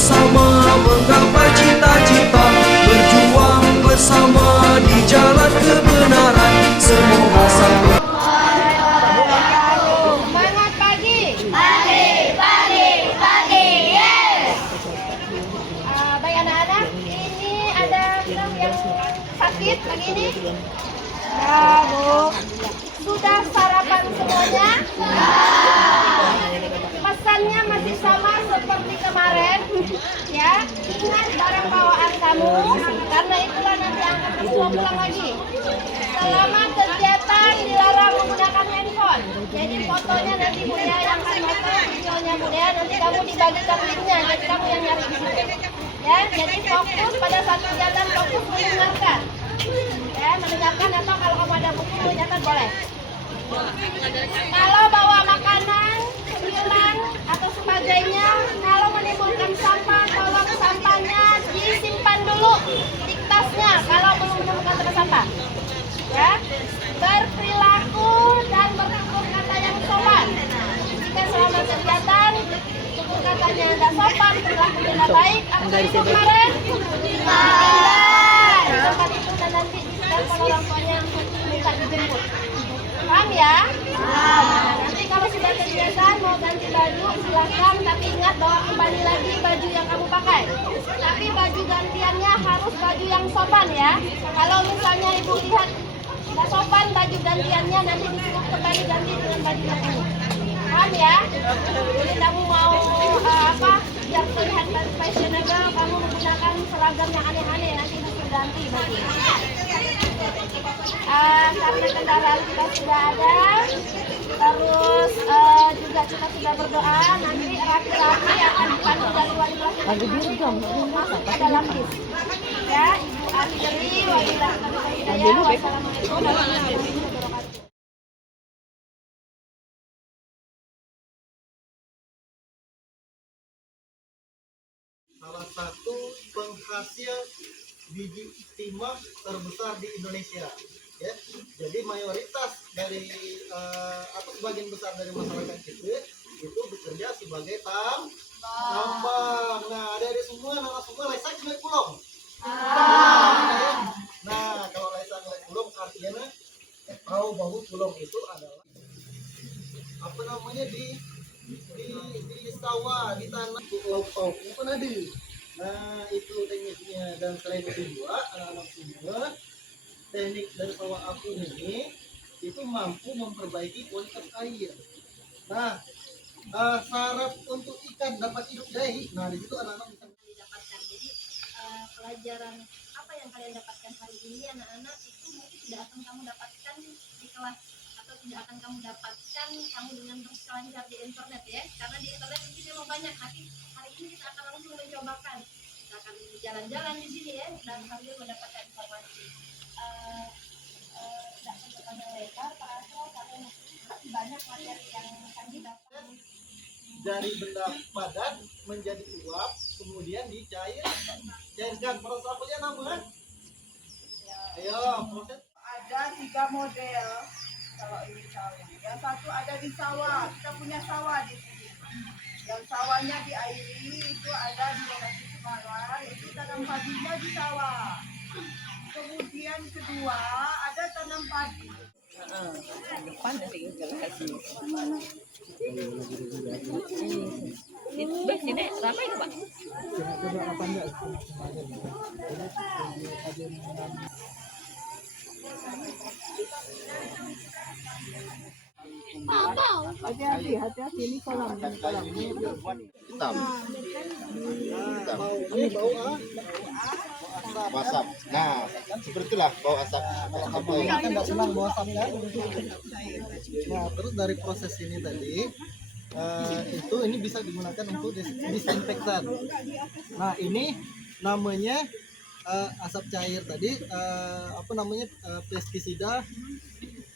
bersama menggapai cita-cita, berjuang bersama di jalan kebenaran. Semoga sampai. Semangat pagi. Pagi, pagi, pagi, yes. Baik anak-anak, ini ada yang sakit pagi ini. Ya, Bu. Sudah sarapan semuanya? Pesannya masih sama seperti kemarin, ya. Ingat barang bawaan kamu, karena itulah nanti akan semua pulang lagi. Selama kegiatan dilarang menggunakan handphone. Jadi fotonya nanti Bunda yang akan foto, videonya Bunda nanti kamu dibagikan linknya, jadi kamu yang nyari di situ. Ya, jadi fokus pada satu kegiatan, fokus mendengarkan. Ya, mendengarkan atau kalau kamu ada buku mencatat boleh. Kalau bawa makanan, cemilan atau sebagainya, kalau menimbulkan sampah, tolong sampahnya disimpan dulu di tasnya kalau belum menemukan tempat sampah. Ya, berperilaku dan bertutur kata yang sopan. Jika selama kegiatan tutur katanya tidak sopan, perilaku tidak baik, apa itu kemarin? Di tempat itu dan nanti ditelepon orang tuanya untuk minta dijemput. Paham ya? Nanti kalau sudah kegiatan mau ganti baju silakan, tapi ingat bawa kembali lagi baju yang kamu pakai. Tapi baju gantiannya harus baju yang sopan ya. Kalau misalnya ibu lihat tidak sopan baju gantiannya, nanti disuruh kembali ganti dengan baju yang ini. Paham ya? Jadi kamu mau biar terlihat fashionable, kamu menggunakan seragam yang aneh-aneh, nanti disuruh ganti baju. Karena kendaraan kita sudah ada, terus juga kita sudah berdoa, nanti rapi-rapi akan dipandu dari wali kelas masuk ke dalam bis. Ya, Ibu akhiri wabillahi taufiq hidayah. Wassalamualaikum warahmatullahi wabarakatuh. Salah satu penghasil biji timah terbesar di Indonesia, ya. Jadi mayoritas dari atau sebagian besar dari masyarakat kita itu bekerja sebagai tambang. Nah, dari semua lesak ngelek pulau. Nah, kalau lesak ngelek pulau artinya tahu bahwa pulau itu adalah apa namanya di sawah, di tanah lauk pauknya pun ada. Nah, itu tekniknya. Dan selain itu juga anak-anak semua teknik dari sawah apung ini itu mampu memperbaiki kualitas air. Nah, syarat untuk ikan dapat hidup baik, nah di situ anak-anak bisa didapatkan. Jadi pelajaran apa yang kalian dapatkan hari ini anak-anak itu mungkin tidak akan kamu dapatkan di kelas, atau tidak akan kamu dapatkan kamu dengan berselancar di internet ya, karena di internet mungkin memang banyak, tapi hari ini kita akan langsung mencobakan. Kita akan jalan-jalan di sini ya, dan sambil mendapatkan informasi. Tidak perlu panjang lebar, Pak Asro, karena masih banyak materi yang akan didapat. dari benda padat menjadi uap, kemudian dicairkan. Proses apanya namanya? Ayo, proses. Ada 3 model. Kalau ini sawah, yang satu ada di sawah, kita punya sawah di sini. Yang sawahnya diairi itu ada di lokasi Semarang, itu tanam padinya di sawah. Kemudian kedua ada tanam padi. Depan nanti jelas. Itu sini ramai itu Pak. Hati-hati ini kolam ini. Hitam. Ini bau Asap. Nah, seperti itulah bau asap. Ini kan nggak senang bau asap kan? Nah, terus dari proses ini tadi itu ini bisa digunakan untuk disinfektan. Nah, ini namanya asap cair tadi apa namanya pestisida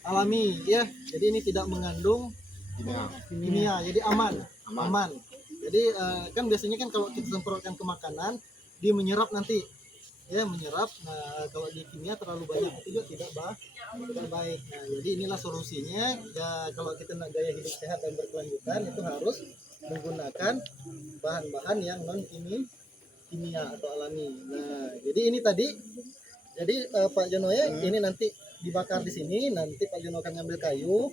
alami ya. Jadi ini tidak mengandung kimia. Jadi aman. Jadi kan biasanya kan kalau kita semprotkan ke makanan dia menyerap nanti ya, menyerap. Nah, kalau di kimia terlalu banyak itu juga tidak baik. Nah, jadi inilah solusinya ya, kalau kita nak gaya hidup sehat dan berkelanjutan itu harus menggunakan bahan-bahan yang non kimia atau alami. Nah, jadi ini tadi, jadi Pak Jono ya, ini nanti dibakar di sini, nanti Pak Jono akan ngambil kayu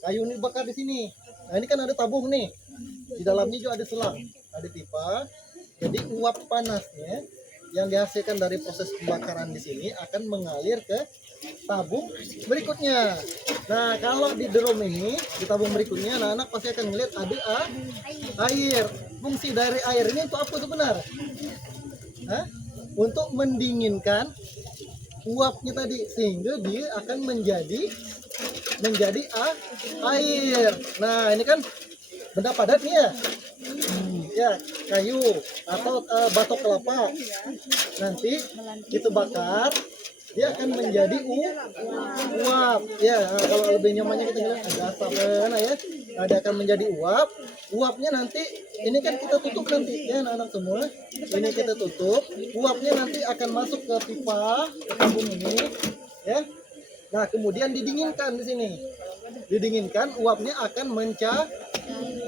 ini bakar di sini. Nah, ini kan ada tabung nih, di dalamnya juga ada selang, ada pipa. Jadi uap panasnya yang dihasilkan dari proses pembakaran di sini akan mengalir ke tabung berikutnya. Nah, kalau di drum ini, di tabung berikutnya, anak-anak pasti akan melihat ada air. Fungsi dari air ini untuk apa sebenarnya? Hah? Untuk mendinginkan uapnya tadi, sehingga dia akan menjadi air. Nah, ini kan benda padat nih ya. Ya, kayu atau batok kelapa. Nanti itu bakar, dia akan menjadi uap. Ya, kalau lebih nyamannya kita bilang ada asap ya. Nah, dia akan menjadi uap. Uapnya nanti ini kan kita tutup nanti ya anak-anak semua. Ini kita tutup. Uapnya nanti akan masuk ke pipa, ke tabung ini, ya. Nah, kemudian didinginkan di sini. Didinginkan, uapnya akan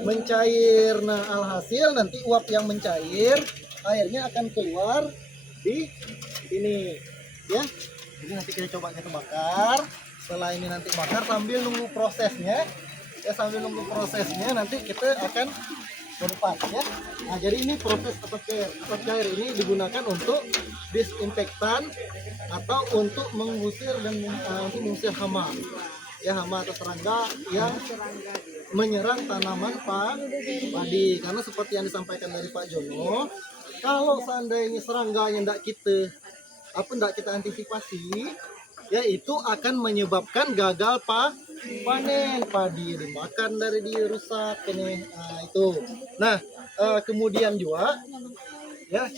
mencair. Nah, alhasil nanti uap yang mencair, airnya akan keluar di sini, ya. Jadi nanti kita bakar. Setelah ini nanti bakar sambil nunggu prosesnya. Ya, sambil nunggu prosesnya nanti kita akan ke depan, ya. Nah, jadi ini proses asap cair. Asap cair ini digunakan untuk disinfektan atau untuk mengusir hama. Ya, hama atau serangga yang menyerang tanaman padi. Karena seperti yang disampaikan dari Pak Jono, kalau seandainya serangganya tidak kita antisipasi, ya itu akan menyebabkan gagal panen, padi dimakan dari dia rusak ini. Nah, itu. Nah, kemudian juga ya,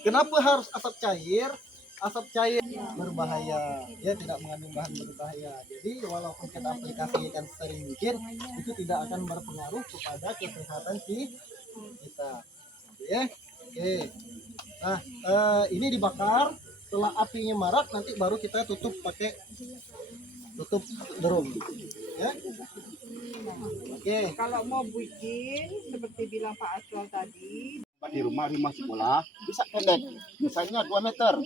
kenapa harus asap cair? Asap cair berbahaya, ya, tidak mengandung bahan berbahaya. Jadi walaupun kita aplikasikan sering mungkin, itu tidak akan berpengaruh kepada kesehatan kita. Ya, oke. Nah, ini dibakar. Setelah apinya marak, nanti baru kita tutup pakai drum, ya. Oke. Kalau mau bikin seperti bilang Pak Aswal tadi, Di rumah sekolah bisa pendek, misalnya 2 meter.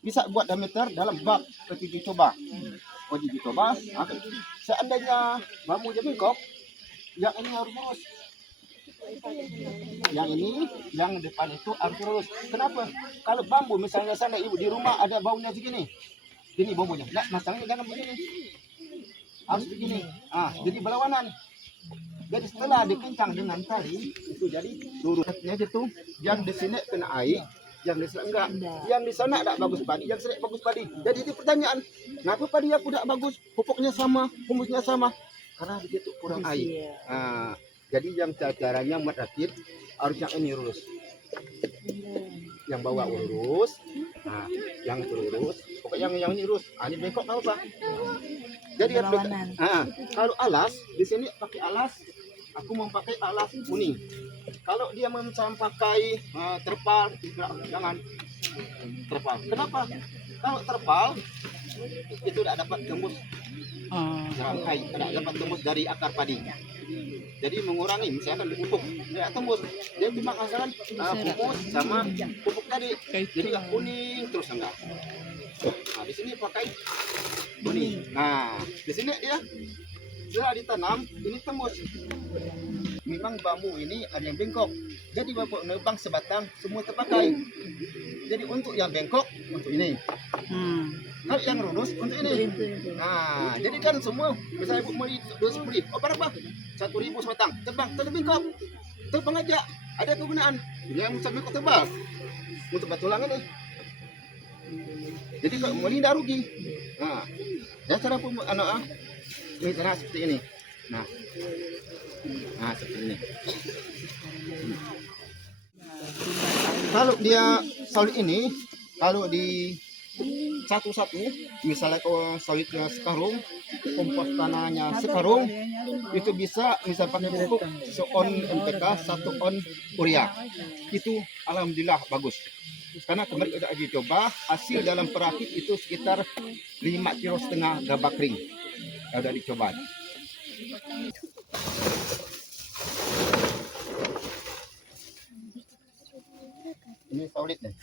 Bisa buat 2 meter dalam bak. Uji coba. Nah, seandainya bambunya bengkok, yang ini harus lurus. Yang ini, yang depan itu harus lurus. Kenapa? Kalau bambu misalnya sana ibu di rumah ada baunya segini, gini bambunya. Nah, masalahnya jangan begini, harus begini. Ah, jadi berlawanan. Jadi setelah dikencang dengan tali itu jadi lurusnya gitu. Yang di sini kena air, yang di sana enggak. Yang di sana ada bagus padi, yang sini bagus padi. Jadi itu pertanyaan, kenapa padi aku tidak bagus? Pupuknya sama, humusnya sama. Karena begitu kurang air. Nah, jadi yang caranya buat rakit harus yang ini lurus. Yang bawah lurus, nah, yang itu lurus, pokoknya yang ini lurus. Ah, ini bengkok nggak apa? Jadi kalau alas di sini pakai alas, aku mau pakai alas kuning. Kalau dia mau pakai terpal, jangan terpal. Kenapa? Kalau terpal itu tidak dapat tembus rangkai, tidak dapat tembus dari akar padi. Jadi mengurangi, misalkan pupuk tidak tembus, dia cuma asalan pupuk sama pupuk tadi. Jadi nggak kuning terus enggak. Nah, di sini pakai kuning. Nah, di sini dia setelah ditanam ini tembus. Memang bambu ini ada yang bengkok. Jadi bambu nebang sebatang semua terpakai. Jadi untuk yang bengkok untuk ini. Kalau yang lurus untuk ini. Nah, jadi kan semua misalnya ibu mau 20.000, oh berapa? 1.000 sebatang. Tebang, terbengkok. Tebang aja. Ada kegunaan. Yang bengkok tebal. Untuk batulang ini. Jadi kalau mau ini tidak rugi. Nah, dan cara pun ini cara seperti ini. Nah, seperti ini. Kalau dia sawit ini, kalau di satu-satu, misalnya kalau sawitnya sekarung, kompos tanahnya sekarung, itu bisa pakai pupuk se-on NPK, 1 on urea. Itu alhamdulillah bagus. Karena kemarin sudah coba, hasil dalam perakit itu sekitar 5,5 kilo gabah kering. Sudah dicoba. Ini solid nih.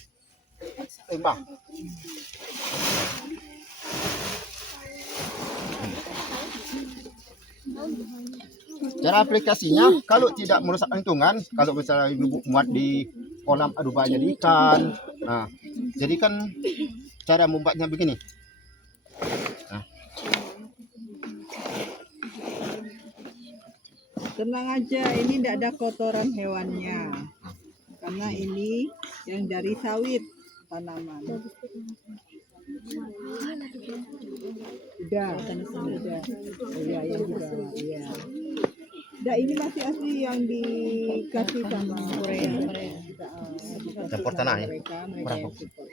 Seimbang. Cara aplikasinya, kalau tidak merusak lingkungan, kalau misalnya ibu muat di kolam, aduh banyak ikan. Nah, jadi kan cara membuatnya begini. Nah, Tenang aja, ini tidak ada kotoran hewannya. Karena ini yang dari sawit tanaman. Udah. Iya, yang juga. Iya. Nah, ini masih asli yang dikasih sama Korea. campur tanah ya. Mereka Kurang. yang support.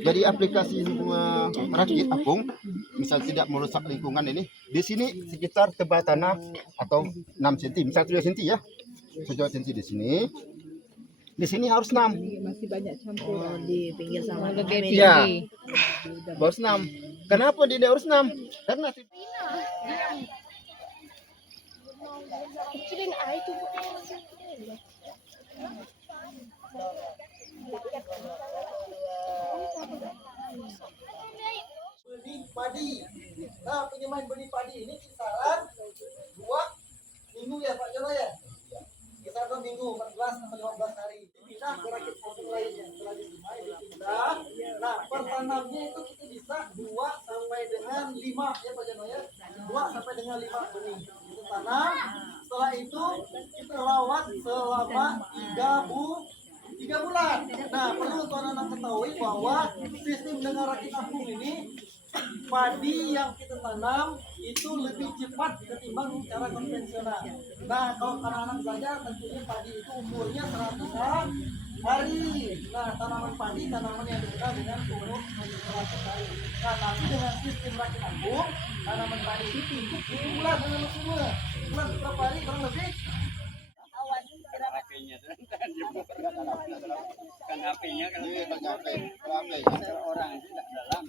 Jadi aplikasi merakit apung, misal tidak merusak lingkungan ini, di sini sekitar tebal tanah atau 6 cm, misal 7 cm ya, 7 cm di sini. Di sini harus 6. Masih banyak campuran. Di pinggir sama lebih Iya. tinggi. Harus 6. Kenapa dia harus 6? Karena Kecilin air tuh. Benih padi. Nah, penyemayan benih padi ini kisaran 2 minggu ya Pak Jono ya? Kisaran 2 minggu, 14 sampai 15 hari. Dipindah ke rakit pupuk lainnya. Setelah disemai, dipindah. Nah, per tanamnya itu kita bisa 2 sampai dengan 5 ya Pak Jono ya? 2 sampai dengan 5 benih. Itu tanam. Setelah itu kita rawat selama 3 bulan. Nah, perlu teman-teman ketahui bahwa sistem dengan rakit apung ini padi yang kita tanam itu lebih cepat ketimbang cara konvensional. Nah, kalau anak-anak belajar tentunya padi itu umurnya 100 hari. Nah, tanaman padi tanaman yang dikenal dengan umur 100 hari. Nah, tapi dengan sistem rakit apung, tanaman padi itu tumbuh 7 bulan dengan semua. Bulan berapa hari kurang lebih? Kan HP-nya kan orang itu tidak dalam.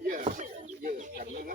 iya, karena